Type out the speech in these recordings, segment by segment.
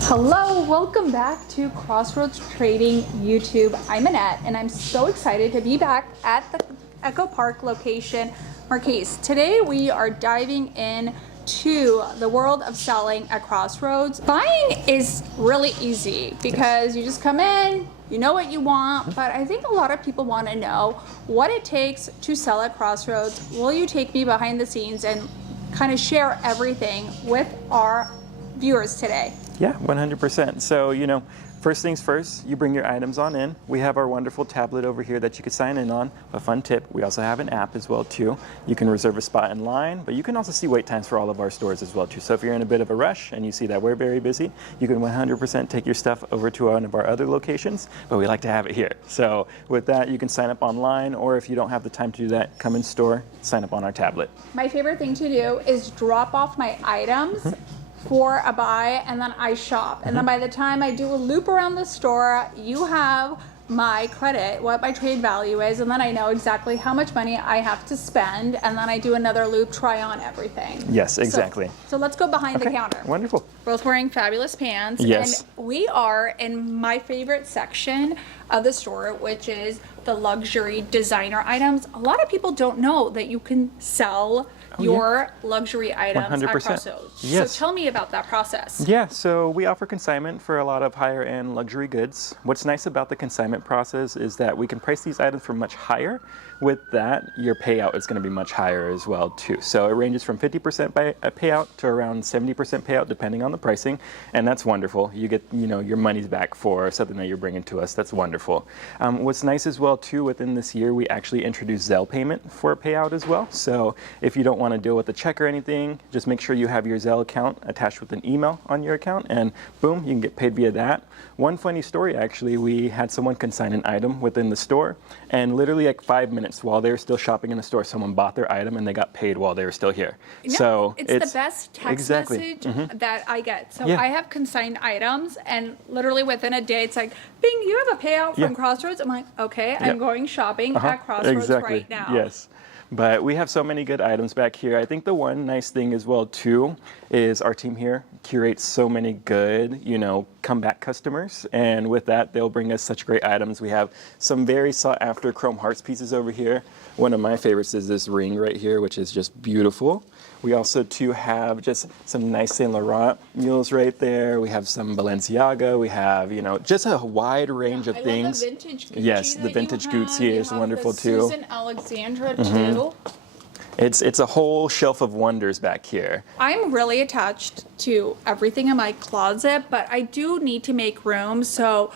Hello, welcome back to Crossroads Trading YouTube. I'm Annette and I'm so excited to be back at the Echo Park location, Marquise. Today we are diving in to the world of selling at Crossroads. Buying is really easy because you just come in, you know what you want, but I think a lot of people want to know what it takes to sell at Crossroads. Will you take me behind the scenes and kind of share everything with our viewers today? Yeah, 100%. So, first things first, you bring your items on in. We have our wonderful tablet over here that you can sign in on. A fun tip, we also have an app as well too. You can reserve a spot in line, but you can also see wait times for all of our stores as well too. So if you're in a bit of a rush and you see that we're very busy, you can 100% take your stuff over to one of our other locations, but we like to have it here. So with that, you can sign up online, or if you don't have the time to do that, come in store, sign up on our tablet. My favorite thing to do is drop off my items for a buy, and then I shop. And then by the time I do a loop around the store, you have my credit, what my trade value is, and then I know exactly how much money I have to spend, and then I do another loop, try on everything. Yes, exactly. So let's go behind the counter. Wonderful. Both wearing fabulous pants. Yes. And we are in my favorite section of the store, which is the luxury designer items. A lot of people don't know that you can sell your luxury items 100%. at Crossroads. Yes. So tell me about that process. Yeah, so we offer consignment for a lot of higher end luxury goods. What's nice about the consignment process is that we can price these items for much higher. With that, your payout is going to be much higher as well too. So it ranges from 50% payout to around 70% payout depending on the pricing, and that's wonderful. You get your money's back for something that you're bringing to us. That's wonderful. What's nice as well too, within this year we actually introduced Zelle payment for a payout as well. So if you don't want to deal with a check or anything, just make sure you have your Zelle account attached with an email on your account, and boom, you can get paid via that. One funny story, actually, we had someone consign an item within the store, and literally like 5 minutes while they were still shopping in the store, someone bought their item and they got paid while they were still here. So it's the best text message that I get. So I have consigned items, and literally within a day, it's like, bing, you have a payout from Crossroads. I'm like, okay, I'm going shopping at Crossroads right now. Yes. But we have so many good items back here. I think the one nice thing as well too is our team here curates so many good, comeback customers, and with that they'll bring us such great items. We have some very sought after chrome hearts pieces over here. One of my favorites is this ring right here, which is just beautiful. We also too have just some nice Saint Laurent mules right there. We have some Balenciaga. We have, just a wide range of things. I love the vintage Gucci. Yes, the vintage Gucci is wonderful too. Susan Alexandra too. It's a whole shelf of wonders back here. I'm really attached to everything in my closet, but I do need to make room. So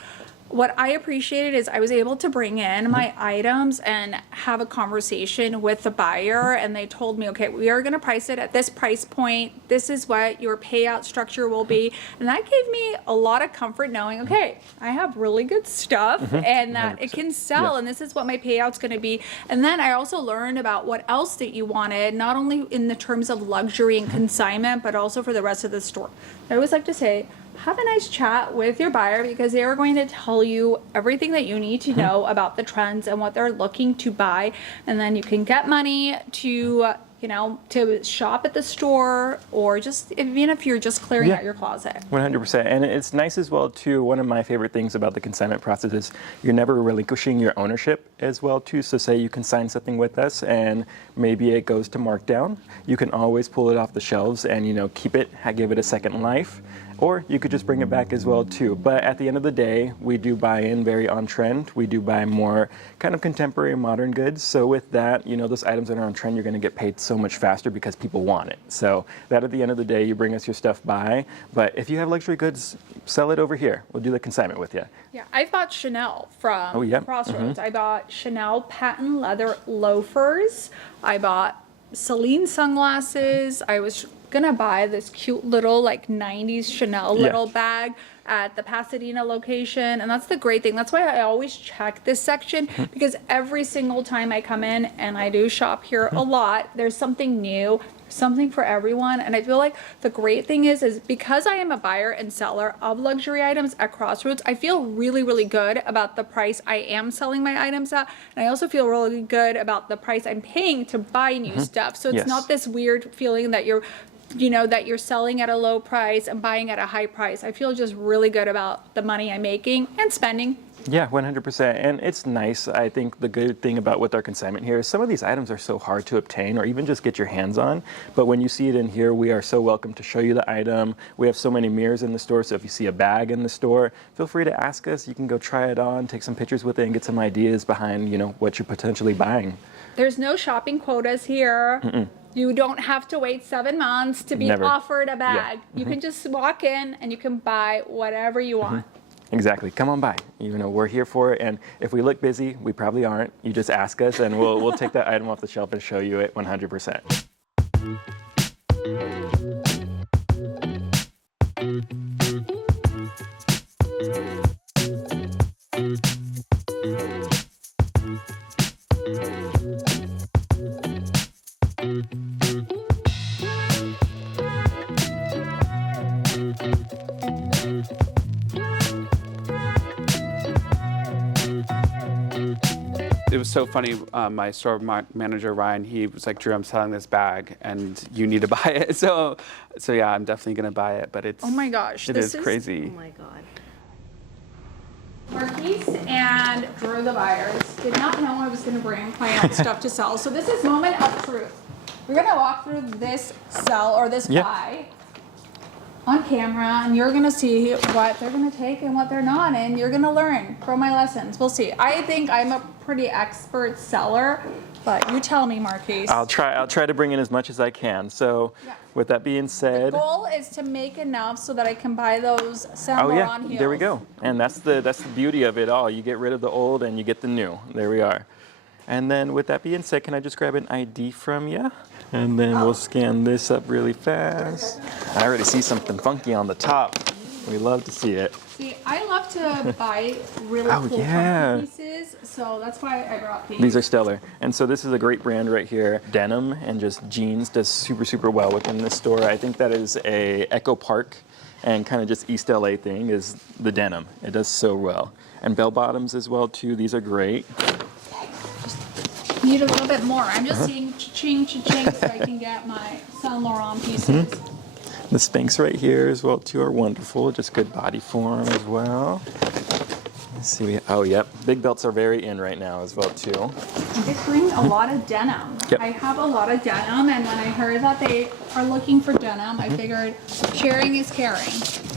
what I appreciated is I was able to bring in my items and have a conversation with the buyer, and they told me, okay, we are going to price it at this price point. This is what your payout structure will be. And that gave me a lot of comfort knowing, okay, I have really good stuff and that it can sell, and this is what my payout's going to be. And then I also learned about what else that you wanted, not only in the terms of luxury and consignment, but also for the rest of the store. I always like to say, have a nice chat with your buyer, because they are going to tell you everything that you need to know about the trends and what they're looking to buy. And then you can get money to, to shop at the store, or just even if you're just clearing out your closet. 100%. And it's nice as well too. One of my favorite things about the consignment process is you're never relinquishing your ownership as well too. So say you consign something with us and maybe it goes to markdown, you can always pull it off the shelves and keep it, give it a second life. Or you could just bring it back as well too. But at the end of the day, we do buy in very on trend. We do buy more kind of contemporary modern goods. So with that, those items that are on trend, you're going to get paid so much faster because people want it. So that at the end of the day, you bring us your stuff by. But if you have luxury goods, sell it over here. We'll do the consignment with you. Yeah, I bought Chanel from Crossroads. I bought Chanel patent leather loafers. I bought Celine sunglasses. I was gonna buy this cute little 90s Chanel little bag. at the Pasadena location. And that's the great thing. That's why I always check this section, because every single time I come in, and I do shop here a lot, there's something new, something for everyone. And I feel like the great thing is because I am a buyer and seller of luxury items at Crossroads, I feel really, really good about the price I am selling my items at. And I also feel really good about the price I'm paying to buy new stuff. So it's not this weird feeling that you're selling at a low price and buying at a high price. I feel just really good about the money I'm making and spending. Yeah, 100%. And it's nice. I think the good thing about with our consignment here is some of these items are so hard to obtain or even just get your hands on. But when you see it in here, we are so welcome to show you the item. We have so many mirrors in the store. So if you see a bag in the store, feel free to ask us. You can go try it on, take some pictures with it, and get some ideas behind, what you're potentially buying. There's no shopping quotas here. You don't have to wait 7 months to be offered a bag. You can just walk in and you can buy whatever you want. Exactly. Come on by. We're here for it. And if we look busy, we probably aren't. You just ask us and we'll take that item off the shelf and show you it 100%. It was so funny. My store manager Ryan, he was like, "Drew, I'm selling this bag, and you need to buy it." So yeah, I'm definitely gonna buy it. But it's Oh my gosh, it this is crazy. Oh my God. Marquise and Drew, the buyers, did not know I was going to bring my own stuff to sell. So this is moment of truth. We're going to walk through this sell or this buy on camera, and you're going to see what they're going to take and what they're not, and you're going to learn from my lessons. We'll see. I think I'm a pretty expert seller, but you tell me, Marquise. I'll try to bring in as much as I can. So with that being said, the goal is to make enough so that I can buy those Saint Laurent heels. There we go. And that's the beauty of it all. You get rid of the old and you get the new. There we are. And then with that being said, can I just grab an ID from you? And then we'll scan this up really fast. I already see something funky on the top. We love to see it. See, I love to buy really cool pieces, so that's why I brought these. These are stellar. And so this is a great brand right here. Denim and just jeans does super, super well within this store. I think that is a Echo Park and kind of just East LA thing is the denim. It does so well. And bell bottoms as well too. These are great. Need a little bit more. I'm just seeing cha-ching, cha-ching so I can get my Saint Laurent pieces. The Spanx right here as well too are wonderful. Just good body form as well. Let's see. Oh, yep. Big belts are very in right now as well too. They bring a lot of denim. Yep. I have a lot of denim, and when I heard that they are looking for denim, I figured sharing is caring.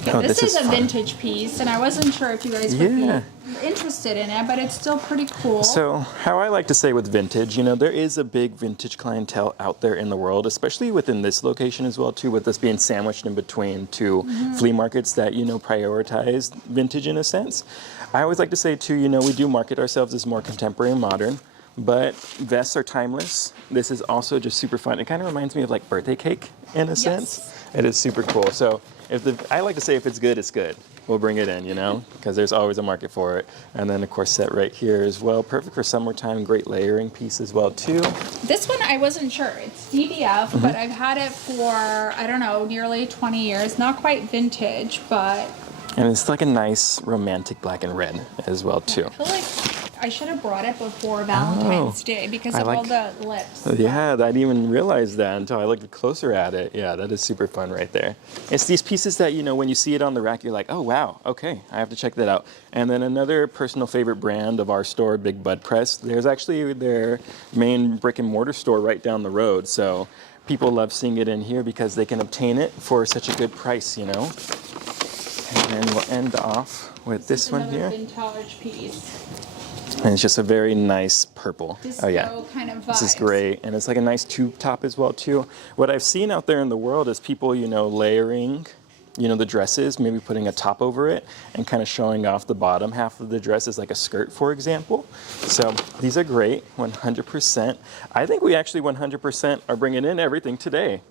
Oh, this is a fun. vintage piece, and I wasn't sure if you guys would be interested in it, but it's still pretty cool. So how I like to say with vintage, there is a big vintage clientele out there in the world, especially within this location as well too, with us being sandwiched in between two flea markets that, prioritize vintage in a sense. I always like to say too, we do market ourselves as more contemporary and modern, but vests are timeless. This is also just super fun. It kind of reminds me of like birthday cake in a sense. It is super cool. So I like to say if it's good, it's good. We'll bring it in, because there's always a market for it. And then, of course, set right here as well. Perfect for summertime. Great layering piece as well, too. This one, I wasn't sure. It's DBF, but I've had it for, I don't know, nearly 20 years. Not quite vintage, but... And it's like a nice romantic black and red as well, too. I feel like I should have brought it before Valentine's Day because of all the lips. Yeah, I didn't even realize that until I looked closer at it. Yeah, that is super fun right there. It's these pieces that, when you see it on the rack, you're like, oh, wow, okay, I have to check that out. And then another personal favorite brand of our store, Big Bud Press, there's actually their main brick and mortar store right down the road. So people love seeing it in here because they can obtain it for such a good price, And then we'll end off with this one here. Vintage piece. And it's just a very nice purple. Disco kind of vibes. This is great. And it's like a nice tube top as well, too. What I've seen out there in the world is people, layering, the dresses, maybe putting a top over it and kind of showing off the bottom half of the dress as like a skirt, for example. So these are great, 100%. I think we actually 100% are bringing in everything today.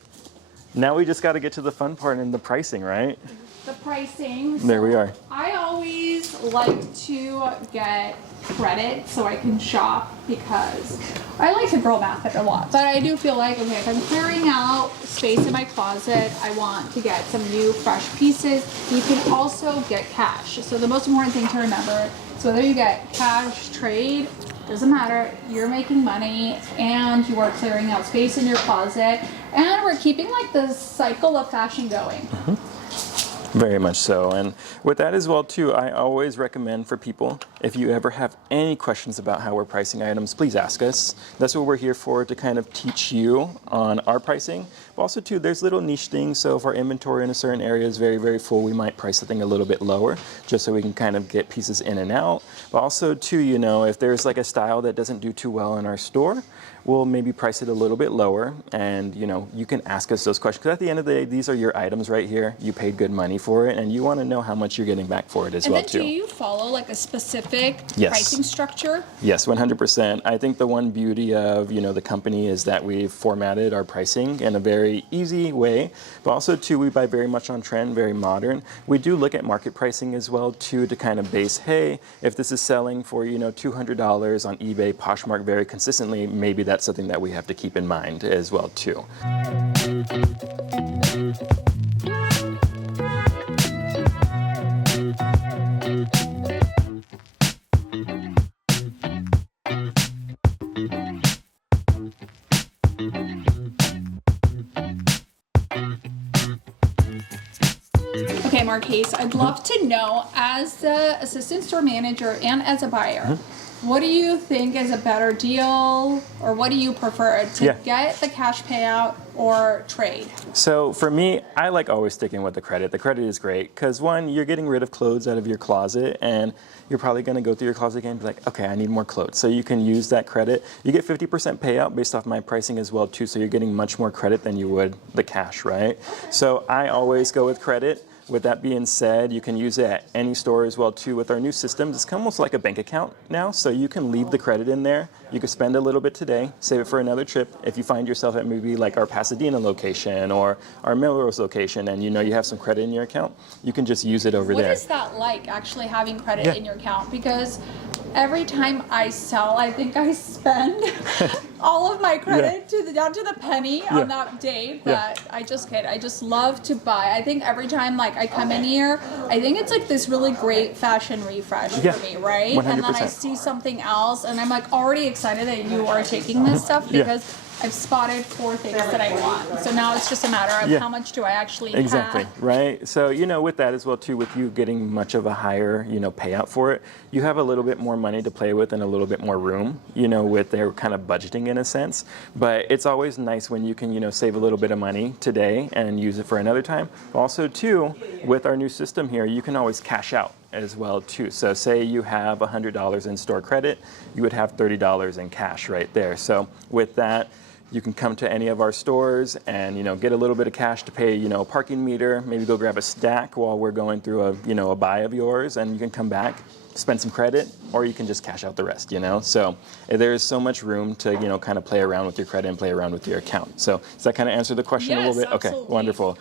Now we just got to get to the fun part and the pricing, right? The pricing. There we are. I always like to get credit so I can shop because I like to girl math it a lot. But I do feel like, okay, if I'm clearing out space in my closet, I want to get some new fresh pieces. You can also get cash. So the most important thing to remember is whether you get cash, trade, doesn't matter. You're making money and you are clearing out space in your closet. And we're keeping like the cycle of fashion going. Very much so. And with that as well too, I always recommend for people, if you ever have any questions about how we're pricing items, please ask us. That's what we're here for, to kind of teach you on our pricing. But also too, there's little niche things. So if our inventory in a certain area is very, very full, we might price the thing a little bit lower just so we can kind of get pieces in and out. But also too, you know, if there's like a style that doesn't do too well in our store, we'll maybe price it a little bit lower, and you know, you can ask us those questions, because at the end of the day, these are your items right here. You paid good money for it, and you want to know how much you're getting back for it as well too. And then do you follow like a specific Yes. pricing structure? Yes, 100%. I think the one beauty of, you know, the company is that we've formatted our pricing in a very easy way, but also too, we buy very much on trend, very modern. We do look at market pricing as well too, to kind of base, hey, if this is selling for, you know, $200 on eBay, Poshmark very consistently, maybe that's something that we have to keep in mind as well too. Okay, Marquise, I'd love to know, as the assistant store manager and as a buyer, what do you think is a better deal, or what do you prefer, to get the cash payout or trade? So for me, I like always sticking with the credit. The credit is great because, one, you're getting rid of clothes out of your closet, and you're probably going to go through your closet again and be like, okay, I need more clothes. So you can use that credit. You get 50% payout based off my pricing as well too, so you're getting much more credit than you would the cash, right? So I always go with credit. With that being said, you can use it at any store as well too. With our new systems, it's almost like a bank account now, so you can leave the credit in there. You can spend a little bit today, save it for another trip. If you find yourself at maybe like our Pasadena location or our Melrose location, and you know you have some credit in your account, you can just use it over there. What is that like, actually having credit in your account? Because every time I sell, I think I spend all of my credit down to the penny on that day. But I just kid. I just love to buy. I think every time like I come in here, I think it's like this really great fashion refresh for me, right? 100%. And then I see something else, and I'm like already excited that you are taking this stuff, because I've spotted 4 things that I want. So now it's just a matter of how much do I actually Exactly, have. right? So, you know, with that as well too, with you getting much of a higher, you know, payout for it, you have a little bit more money to play with and a little bit more room, you know, with their kind of budgeting in a sense. But it's always nice when you can, you know, save a little bit of money today and use it for another time. Also too, with our new system here, you can always cash out as well too. So say you have $100 in store credit, you would have $30 in cash right there. So with that, you can come to any of our stores and, you know, get a little bit of cash to pay, you know, a parking meter, maybe go grab a stack while we're going through a, you know, a buy of yours, and you can come back, spend some credit, or you can just cash out the rest, you know? So there's so much room to, you know, kind of play around with your credit and play around with your account. So does that kind of answer the question a little bit? Absolutely. Okay, wonderful.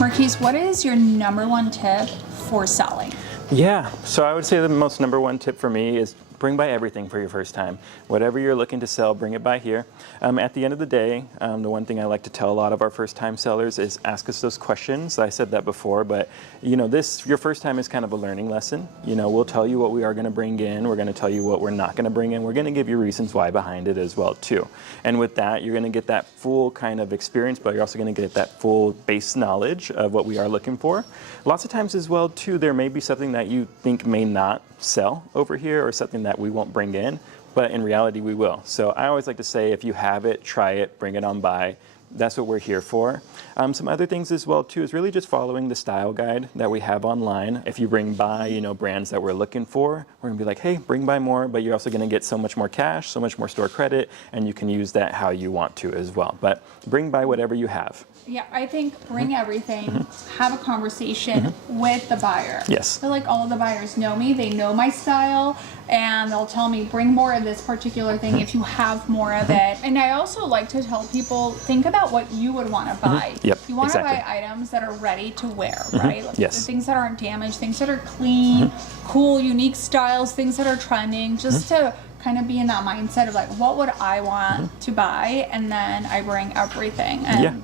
Marquise, what is your #1 tip for selling? Yeah, so I would say the most #1 tip for me is bring by everything for your first time. Whatever you're looking to sell, bring it by here. At the end of the day, the one thing I like to tell a lot of our first-time sellers is ask us those questions. I said that before, but you know, your first time is kind of a learning lesson. You know, we'll tell you what we are going to bring in. We're going to tell you what we're not going to bring in. We're going to give you reasons why behind it as well too. And with that, you're going to get that full kind of experience, but you're also going to get that full base knowledge of what we are looking for. Lots of times as well too, there may be something that you think may not sell over here, or something that we won't bring in, but in reality we will. So I always like to say, if you have it, try it, bring it on by, That's what we're here for. Some other things as well too is really just following the style guide that we have online. If you bring by, you know, brands that we're looking for, we're gonna be like, hey, bring by more, but you're also gonna get so much more cash, so much more store credit, and you can use that how you want to as well. But bring by whatever you have. Yeah, I think bring everything, have a conversation with the buyer. Yes. I feel like all of the buyers know me, they know my style, and they'll tell me, bring more of this particular thing if you have more of it. And I also like to tell people, think about what you would want to buy. Yep, You want to exactly. buy items that are ready to wear, right? Like Yes. things that aren't damaged, things that are clean, cool, unique styles, things that are trending, just to kind of be in that mindset of like, what would I want to buy? And then I bring everything. And Yeah.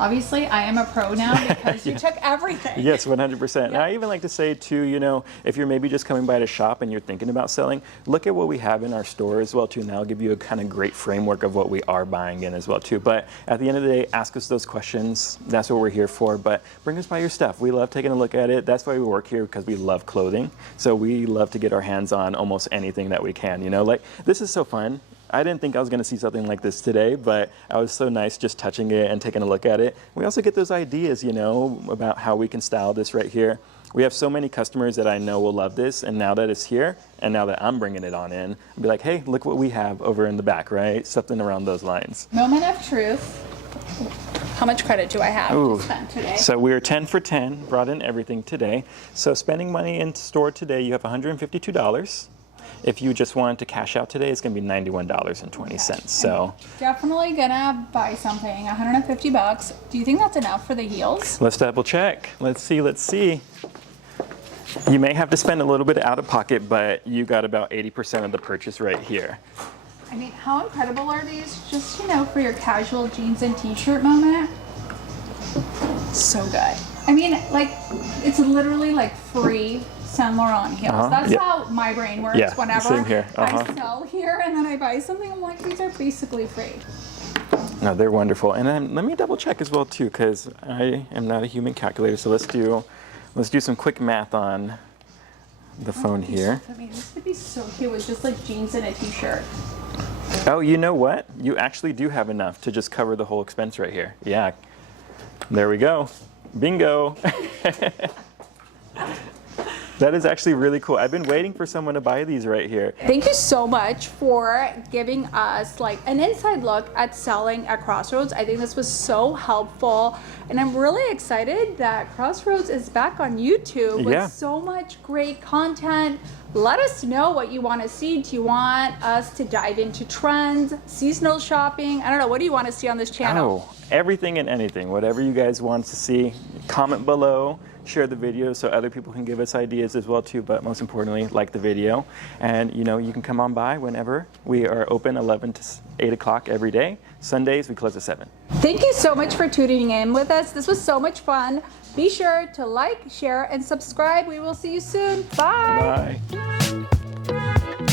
obviously, I am a pro now because you took everything. Yes, 100%. And Yeah. I even like to say too, you know, if you're maybe just coming by to shop and you're thinking about selling, look at what we have in our store as well too, and that'll give you a kind of great framework of what we are buying in as well too. But at the end of the day, ask us those questions. That's what we're here for. But bring us by your stuff. We love taking a look at it. That's why we work here, because we love clothing. So we love to get our hands on almost anything that we can. You know, like this is so fun. I didn't think I was going to see something like this today, but I was so nice just touching it and taking a look at it. We also get those ideas, you know, about how we can style this right here. We have so many customers that I know will love this, and now that it's here, and now that I'm bringing it on in, I'll be like, hey, look what we have over in the back, right? Something around those lines. Moment of truth. How much credit do I have Ooh. to spend today? So we're 10 for 10, brought in everything today. So spending money in store today, you have $152. If you just wanted to cash out today, it's going to be $91.20. So Definitely gonna buy something. 150 bucks. Do you think that's enough for the heels? let's double check. Let's see. You may have to spend a little bit out of pocket, but you got about 80% of the purchase right here. I mean, how incredible are these? Just, you know, for your casual jeans and t-shirt moment. So good. I mean, like, it's literally like free Saint Laurent heels. That's Yep. how my brain works. Yeah, Whenever same here. I sell here and then I buy something, I'm like, these are basically free. No, they're wonderful. And then let me double check as well too, because I am not a human calculator. So let's do some quick math on the phone here. I mean, this would be so cute with just like jeans and a t-shirt. Oh, you know what? You actually do have enough to just cover the whole expense right here. Yeah. There we go. Bingo. That is actually really cool. I've been waiting for someone to buy these right here. Thank you so much for giving us like an inside look at selling at Crossroads. I think this was so helpful, and I'm really excited that Crossroads is back on YouTube with Yeah. so much great content. Let us know what you want to see. Do you want us to dive into trends, seasonal shopping? I don't know. What do you want to see on this channel? Oh, everything and anything. Whatever you guys want to see, comment below. Share the video so other people can give us ideas as well too, but most importantly, like the video. And you know, you can come on by whenever. We are open 11 to 8 o'clock every day. Sundays, we close at 7. Thank you so much for tuning in with us. This was so much fun. Be sure to like, share, and subscribe. We will see you soon. Bye. Bye.